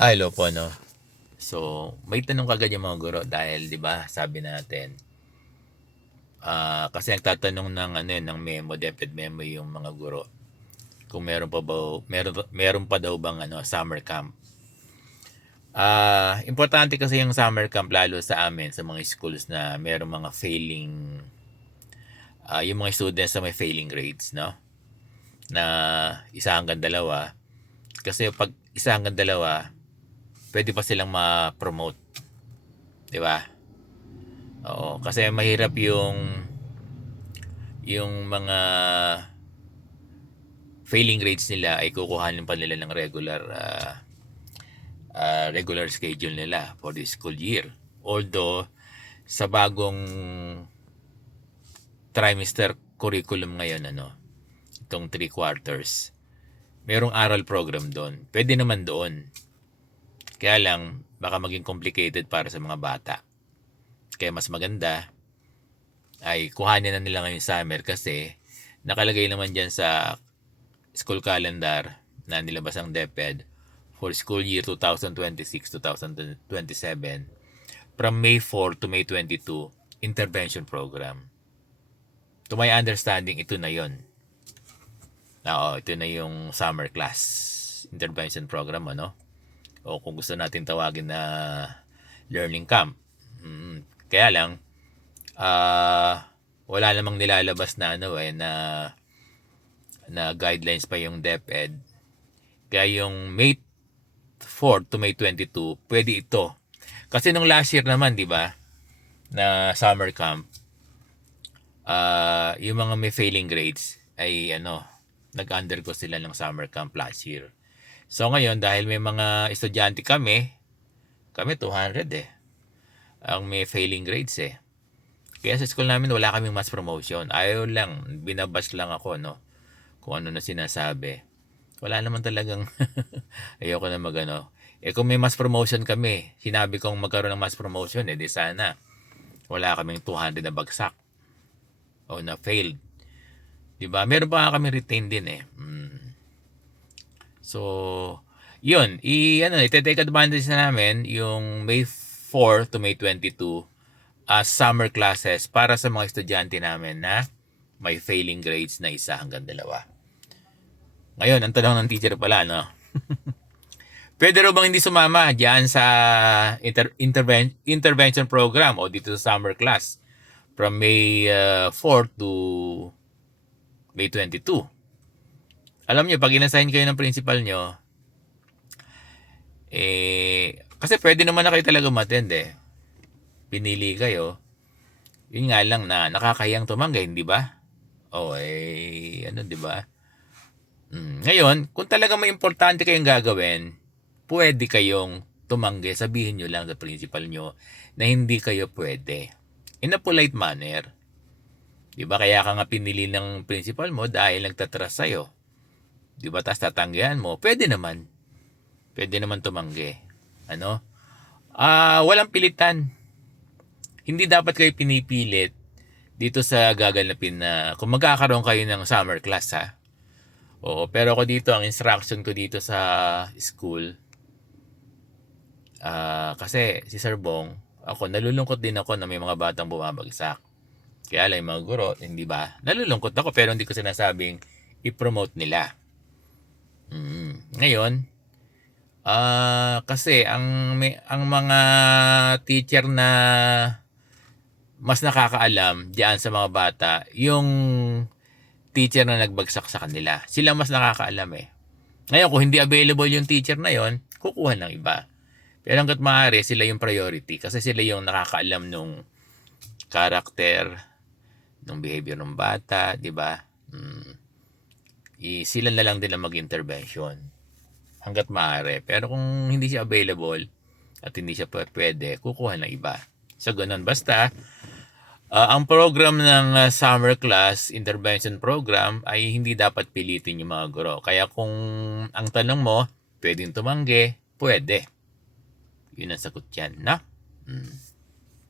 Hello po, no? So, may tanong kagad yung mga guro dahil, di ba, sabi natin, kasi nagtatanong ng, ng memo, DepEd memo yung mga guro. Kung meron pa daw bang summer camp. Importante kasi yung summer camp lalo sa amin, sa mga schools na meron mga failing, yung mga students na may failing grades, no? Na isa hanggang dalawa. Kasi pag isa hanggang dalawa, pwede pa silang ma-promote. Di ba? Oo, kasi mahirap yung mga failing grades nila ay kukuhanin pa nila ng regular schedule nila for the school year. Although sa bagong trimester curriculum ngayon, itong 3 quarters, merong aral program doon. Pwede naman doon. Kaya lang, baka maging complicated para sa mga bata. Kaya mas maganda ay kuhanin na nila ngayon summer kasi nakalagay naman dyan sa school calendar na nilabas ang DepEd for school year 2026-2027 from May 4 to May 22 intervention program. To my understanding, ito na yon. Ito na yung summer class intervention program, o kung gusto natin tawagin na learning camp. Kaya lang, wala namang nilalabas na na guidelines pa yung DepEd. Kaya yung May 4 to May 22, pwede ito. Kasi nung last year naman, di ba, na summer camp, yung mga may failing grades ay nag-undergo sila ng summer camp last year. So ngayon, dahil may mga estudyante kami 200 ang may failing grades Kaya sa school namin wala kaming mass promotion. Ayaw lang, binabash lang ako, kung ano na sinasabi. Wala naman talagang ayoko na kung may mass promotion kami, sinabi kong magkaroon ng mass promotion, di sana wala kaming 200 na bagsak o na failed. Diba? Meron pa kami retain din So, yun, ite-take advantage na namin yung May 4 to May 22 summer classes para sa mga estudyante namin na may failing grades na 1 hanggang 2. Ngayon, ang tanong ng teacher pala, pwede raw bang hindi sumama diyan sa intervention program o dito sa summer class from May 4 to May 22? Alam nyo, pag inassign kayo ng principal nyo, kasi pwede naman na kayo talaga umattend Pinili kayo. Yun nga lang na nakakahiyang tumanggi, di ba? Di ba? Ngayon, kung talaga may importante kayong gagawin, pwede kayong tumanggi. Sabihin nyo lang sa principal nyo na hindi kayo pwede. In a polite manner. Di ba? Kaya ka nga pinili ng principal mo dahil nagtatrust sa'yo. Di ba? Tapos tatanggihan mo. Pwede naman. Pwede naman tumanggi. Walang pilitan. Hindi dapat kayo pinipilit dito sa gaganapin na kung magkakaroon kayo ng summer class Oo, pero ako dito, ang instruction ko dito sa school, kasi si Sir Bong, nalulungkot din ako na may mga batang bumabagsak. Kaya lang yung mga guro, hindi ba? Nalulungkot ako pero hindi ko sinasabing i-promote nila. Ngayon, kasi ang mga teacher na mas nakakaalam diyan sa mga bata, yung teacher na nagbagsak sa kanila. Sila mas nakakaalam Ngayon, kung hindi available yung teacher na yon, kukuha ng iba. Pero hanggat maaari, sila yung priority kasi sila yung nakakaalam nung character, nung behavior ng bata, di ba? Sila na lang din ang mag-intervention hanggat maaari. Pero kung hindi siya available at hindi siya pwede, kukuha ng iba. So, ganun. Basta, ang program ng summer class intervention program ay hindi dapat pilitin yung mga guro. Kaya kung ang tanong mo, pwedeng tumanggi, pwede. Yun ang sagot yan, na?